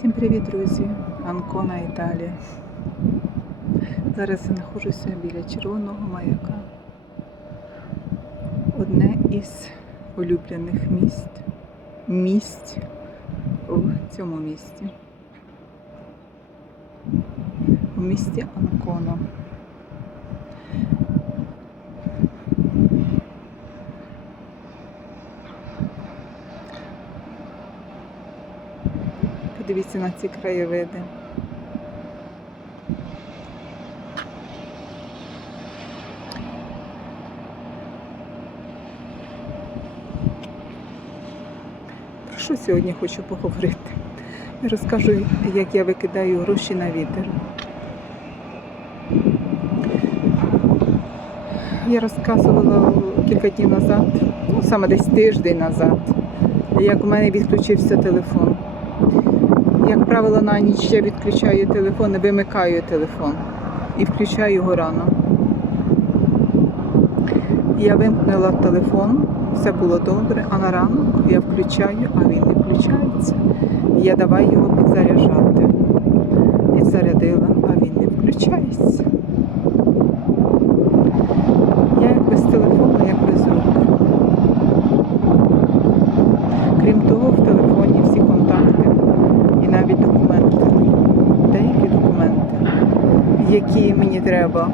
Всім привіт, друзі! Анкона Італія. Зараз я знаходжуся біля червоного маяка. Одне із улюблених місць. Місць в цьому місті. У місті Анкона. Подивіться на ці краєвиди. Про що сьогодні хочу поговорити? Розкажу, як я викидаю гроші на вітер. Я розказувала кілька днів назад, ну саме десь тиждень назад, як у мене відключився телефон. Як правило, на ніч я відключаю телефон, вимикаю телефон і включаю його рано. Я вимкнула телефон, все було добре, а на ранок я включаю, а він не включається. Я давай його підзаряджати. Підзарядила, а він не включається. Я як без телефону, як без рук. Крім того, в телефоні всі контакти і навіть документи, деякі документи, які треба,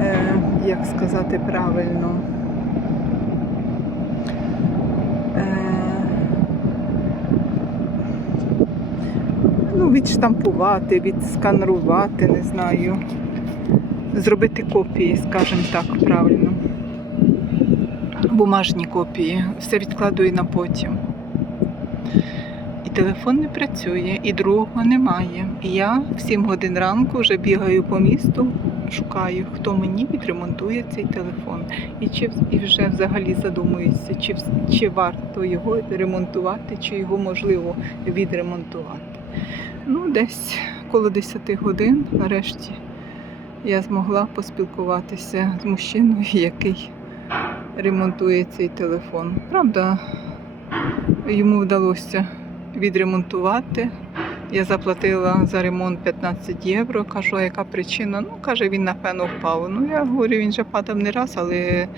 е, як сказати правильно, е, ну, відштампувати, відсканувати, не знаю, зробити копії, скажімо так, правильно. Бумажні копії, все відкладую на потім. Телефон не працює, і другого немає. Я в 7 годин ранку вже бігаю по місту, шукаю, хто мені відремонтує цей телефон. І чи і вже взагалі задумуюся, чи, чи варто його ремонтувати, чи його можливо відремонтувати. Ну, десь коло 10 годин, нарешті, я змогла поспілкуватися з мужчиною, який ремонтує цей телефон. Правда, йому вдалося відремонтувати. Я заплатила за ремонт 15 євро. Кажу, яка причина? Ну, каже, він напевно впав. Ну, я говорю, він вже падав не раз, але е,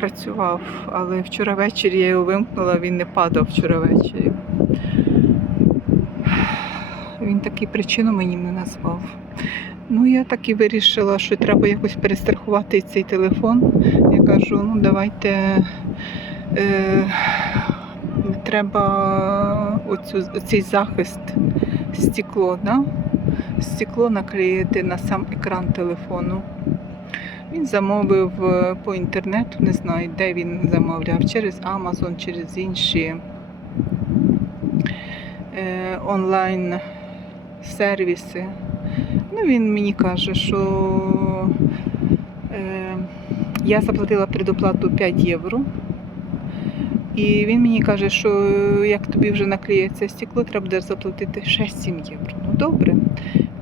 працював. Але вчора ввечері я його вимкнула, він не падав вчора ввечері. Він таку причину мені не назвав. Ну, я так і вирішила, що треба якось перестрахувати цей телефон. Я кажу, ну давайте е, треба оцю, оцей захист стекло, да? стекло наклеїти на сам екран телефону. Він замовив е, по інтернету, не знаю, де він замовляв, через Amazon, через інші е, онлайн сервіси. Ну, він мені каже, що е, я заплатила предоплату 5 євро. І він мені каже, що е, як тобі вже наклеїться стекло, треба буде заплатити ще 7 євро. Ну добре.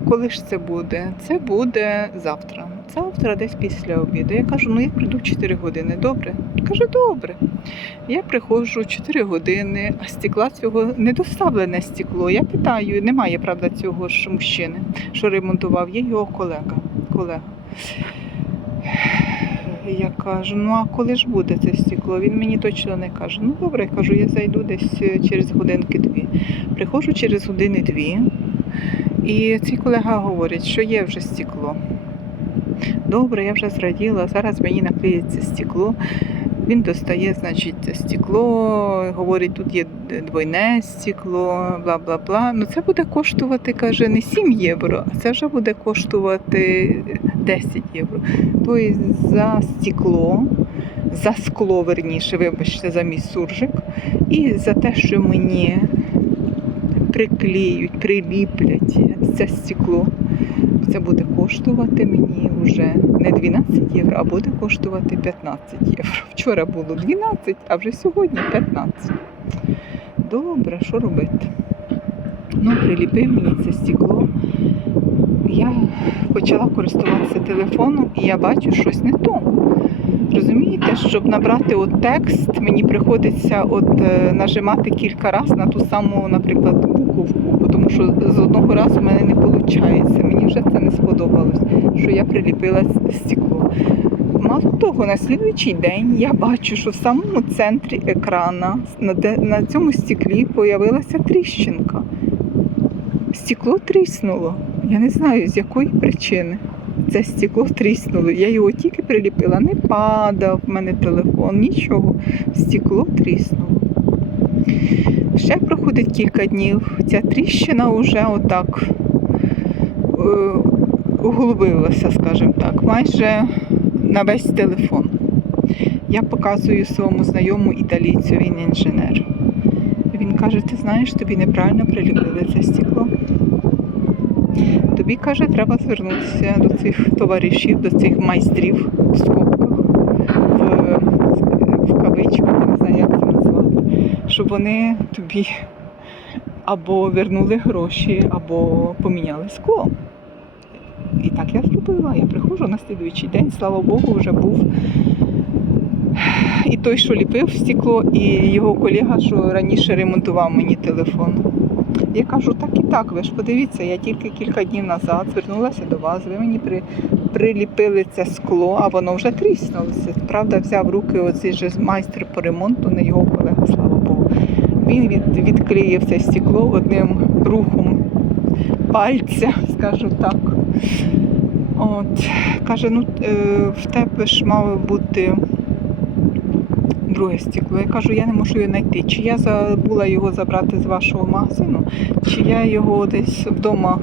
Коли ж це буде? Це буде завтра. Завтра десь після обіду. Я кажу, ну я прийду в 4 години. Добре? Каже, добре. Я приходжу 4 години, а стекла цього не доставлене стекло. Я питаю, немає, правда, цього ж мужчини, що ремонтував, є його колега. колега. Я кажу, ну а коли ж буде це стекло? Він мені точно не каже. Ну добре, я кажу, я зайду десь е, через годинки-дві. Приходжу через години-дві, і цей колега говорить, що є вже стекло. Добре, я вже зраділа, зараз мені наклеїться стекло. Він достає, значить, стекло, говорить, тут є двойне стекло, бла бла бла. Ну це буде коштувати, каже, не 7 євро, а це вже буде коштувати 10 євро. Тобто за стекло, за скло, верніше, вибачте, за мій суржик, і за те, що мені приклеють, приліплять це стекло. Це буде коштувати мені вже не 12 євро, а буде коштувати 15 євро. Вчора було 12, а вже сьогодні 15. Добре, що робити? Ну, приліпив мені це стекло. Я почала користуватися телефоном і я бачу щось не то. Розумієте, щоб набрати от текст, мені приходиться от е, нажимати кілька разів на ту саму, наприклад, буковку, тому що з одного разу в мене не виходить. Мені вже це не сподобалось, що я приліпила стекло. Мало того, на слідуючий день я бачу, що в самому центрі екрана на, цьому стеклі появилася тріщинка. Стекло тріснуло. Я не знаю з якої причини це стекло тріснуло. Я його тільки приліпила, не падав в мене телефон, нічого. Стекло тріснуло. Ще проходить кілька днів. Ця тріщина вже отак е, углубилася, скажімо так, майже на весь телефон. Я показую своєму знайому італійцю, він інженер. Він каже: ти знаєш, тобі неправильно приліпили це стекло. Тобі каже, треба звернутися до цих товаришів, до цих майстрів в скобках, в, в кавичках, не знаю, як це назвати, щоб вони тобі або вернули гроші, або поміняли скло. І так я зробила. Я приходжу на слідуючий день, слава Богу, вже був і той, що ліпив стекло, і його колега, що раніше ремонтував мені телефон. Я кажу, так і так, ви ж подивіться, я тільки кілька днів назад звернулася до вас, ви мені при, приліпили це скло, а воно вже тріснулося. Правда, взяв руки оцей же майстер по ремонту, не його колега, слава Богу. Він від, відклеїв це стекло одним рухом пальця, скажу так. От, каже, ну е, в тебе ж мало бути друге стекло. Я кажу, я не можу його знайти. Чи я забула його забрати з вашого магазину, чи я його десь вдома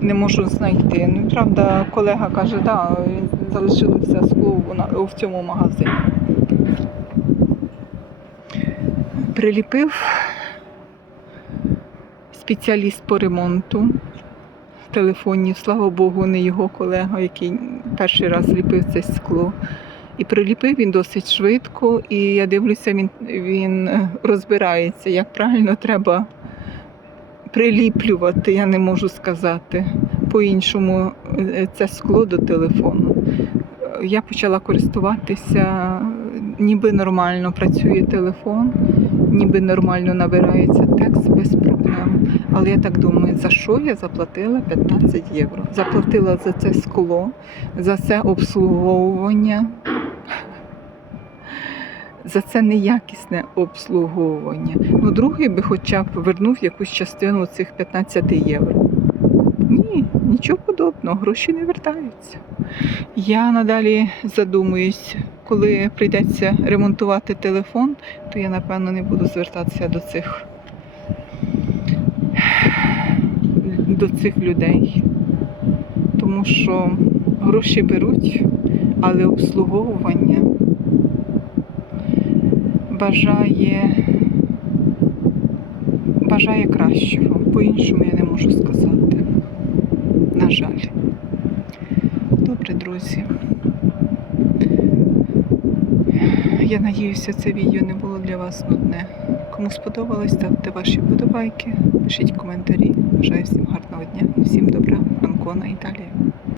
не можу знайти. Ну, правда, колега каже, да, залишилося скло в цьому магазині. Приліпив спеціаліст по ремонту телефонів, слава Богу, не його колега, який перший раз ліпив це скло. І приліпив він досить швидко, і я дивлюся, він, він е, розбирається, як правильно треба приліплювати, я не можу сказати. По-іншому е, це скло до телефону. Е, Я почала користуватися, ніби нормально працює телефон, ніби нормально набирається текст без проблем. Але я так думаю, за що я заплатила 15 євро? Заплатила за це скло, за це обслуговування за це неякісне обслуговування. Ну, другий би хоча б вернув якусь частину цих 15 євро. Ні, нічого подобного, гроші не вертаються. Я надалі задумуюсь, коли прийдеться ремонтувати телефон, то я напевно не буду звертатися до цих до цих людей. Тому що гроші беруть, але обслуговування бажає, бажає кращого. По-іншому я не можу сказати. На жаль. Добре, друзі. Я надіюся, це відео не було для вас нудне. Кому сподобалось, ставте ваші вподобайки, пишіть коментарі. Бажаю всім гарного дня і всім добра. Анкона Італія.